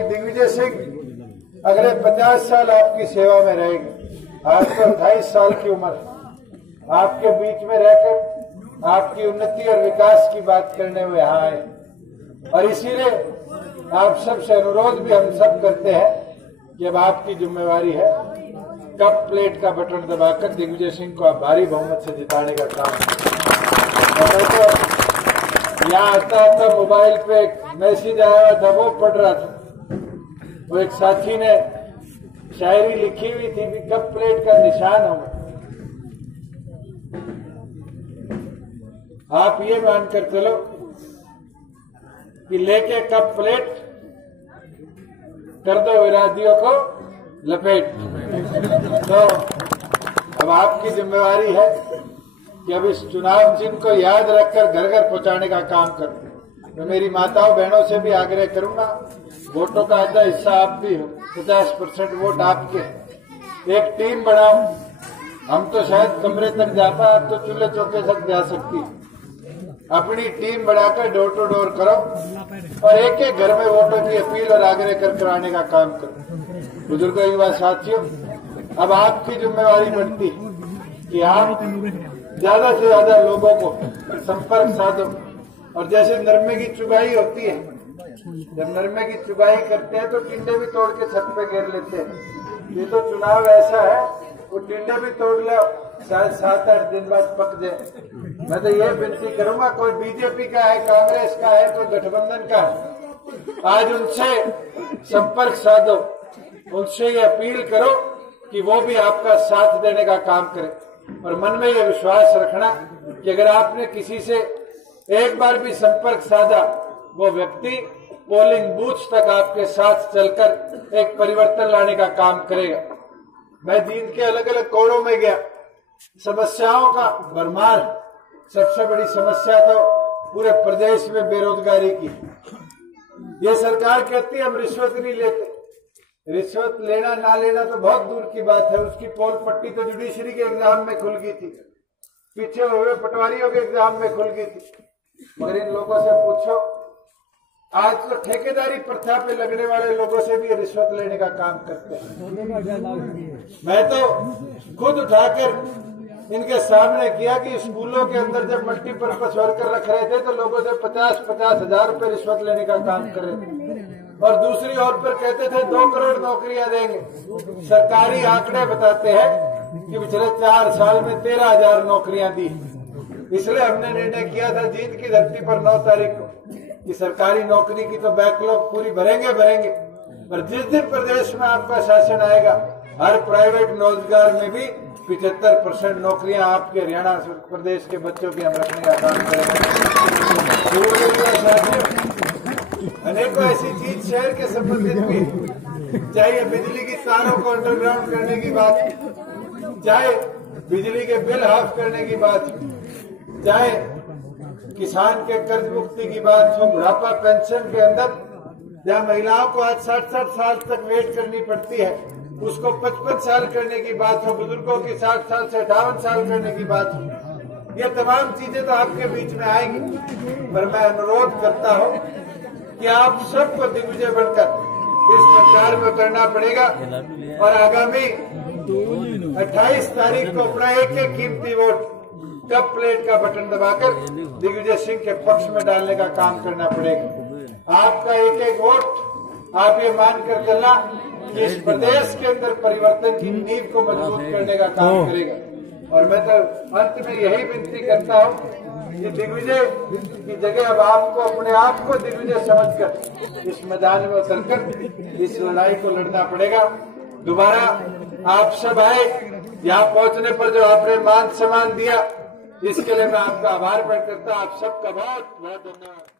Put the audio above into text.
कि दिग्विजय सिंह अगले 50 साल आपकी सेवा में रहेंगे। आज तो 28 साल की उम्र, आपके बीच में रहकर आपकी उन्नति और विकास की बात करने हुए यहाँ आए, और इसीलिए आप सबसे अनुरोध भी हम सब करते हैं कि अब आपकी जिम्मेवारी है कप प्लेट का बटन दबाकर दिग्विजय सिंह को आप भारी बहुमत से जिताने का काम। और तो यहाँ आता था मोबाइल पे मैसेज आया था, वो पढ़ रहा था, वो एक साथी ने शायरी लिखी हुई थी कि कप प्लेट का निशान होगा। आप ये मानकर चलो कि लेके कप प्लेट कर दो विरादियों को लपेट। तो अब आपकी जिम्मेवारी है कि अब इस चुनाव चिन्ह को याद रखकर घर घर पहुंचाने का काम करो। मैं मेरी माताओं बहनों से भी आग्रह करूंगा, वोटों का आधा हिस्सा आप भी हो, 50% वोट आपके। एक टीम बनाओ, हम तो शायद कमरे तक जा पाए, आप तो चूल्हे चौके तक जा सकती। अपनी टीम बढ़ाकर डोर टू डोर करो और एक एक घर में वोटों की अपील और आग्रह कर कराने का काम करो। बुजुर्गों, युवा साथियों, अब आपकी जिम्मेवारी बनती कि आप ज्यादा से ज्यादा लोगों को संपर्क साधो। और जैसे नरमे की चुगाई होती है, जब नरमे की चुगाई करते हैं तो टिंडे भी तोड़ के छत पे घेर लेते हैं। ये तो चुनाव ऐसा है, वो टिंडे भी तोड़ लो, शायद 7-8 दिन बाद पक जाए। मैं तो ये विनती करूंगा, कोई बीजेपी का है, कांग्रेस का है, कोई गठबंधन का है, आज उनसे संपर्क साधो, उनसे ये अपील करो कि वो भी आपका साथ देने का काम करें। और मन में ये विश्वास रखना कि अगर आपने किसी से एक बार भी संपर्क साधा, वो व्यक्ति पोलिंग बूथ तक आपके साथ चलकर एक परिवर्तन लाने का काम करेगा। मैं जींद के अलग अलग कोणों में गया, समस्याओं का भरमार। सबसे बड़ी समस्या तो पूरे प्रदेश में बेरोजगारी की। ये सरकार कहती है हम रिश्वत नहीं लेते। रिश्वत लेना ना लेना तो बहुत दूर की बात है, उसकी पोल पट्टी तो जुडिशरी के एग्जाम में खुल गई थी, पीछे हुए पटवारियों के एग्जाम में खुल गई थी। मगर इन लोगों से पूछो, आज तो ठेकेदारी प्रथा पे लगने वाले लोगों से भी रिश्वत लेने का काम करते हैं। मैं तो खुद उठाकर इनके सामने किया कि स्कूलों के अंदर जब मल्टीपर्पज वर्कर रख रहे थे तो लोगों से 50-50 हजार रुपए रिश्वत लेने का काम कर रहे थे, और दूसरी ओर पर कहते थे 2 करोड़ नौकरियां देंगे। सरकारी आंकड़े बताते हैं कि पिछले 4 साल में 13,000 नौकरियां दी। इसलिए हमने निर्णय किया था जींद की धरती पर 9 तारीख को कि सरकारी नौकरी की तो बैकलॉग पूरी भरेंगे, पर जिस दिन प्रदेश में आपका शासन आएगा, हर प्राइवेट रोजगार में भी 75% नौकरियां आपके हरियाणा प्रदेश के बच्चों की हम रखने का काम करेंगे। अनेकों ऐसी चीज शहर के संबंधित भी, चाहे बिजली की तारों को अंडरग्राउंड करने की बात, चाहे बिजली के बिल हाफ करने की बात, चाहे किसान के कर्ज मुक्ति की बात हो, बुढ़ापा पेंशन के अंदर जहाँ महिलाओं को आज 60-60 साल तक वेट करनी पड़ती है, उसको 55 साल करने की बात हो, बुजुर्गों की 60 साल से 58 साल करने की बात हो। ये तमाम चीजें तो आपके बीच में आएंगी, पर मैं अनुरोध करता हूँ कि आप सबको दिग्विजय बनकर इस प्रचार में उतरना पड़ेगा और आगामी 28 तारीख को अपना एक कीमती वोट कप प्लेट का बटन दबाकर दिग्विजय सिंह के पक्ष में डालने का काम करना पड़ेगा। आपका एक वोट, आप ये मानकर चलना कि इस प्रदेश के अंदर परिवर्तन की नींव को मजबूत करने का काम करेगा। और मैं तो अंत में यही विनती करता हूँ कि दिग्विजय की जगह अब आपको अपने आप को दिग्विजय समझकर इस मैदान में उतरकर इस लड़ाई को लड़ना पड़ेगा। दोबारा आप सब आए, यहाँ पहुंचने पर जो आपने मान सम्मान दिया, इसके लिए मैं आपका आभार व्यक्त करता हूँ। आप सबका बहुत बहुत धन्यवाद।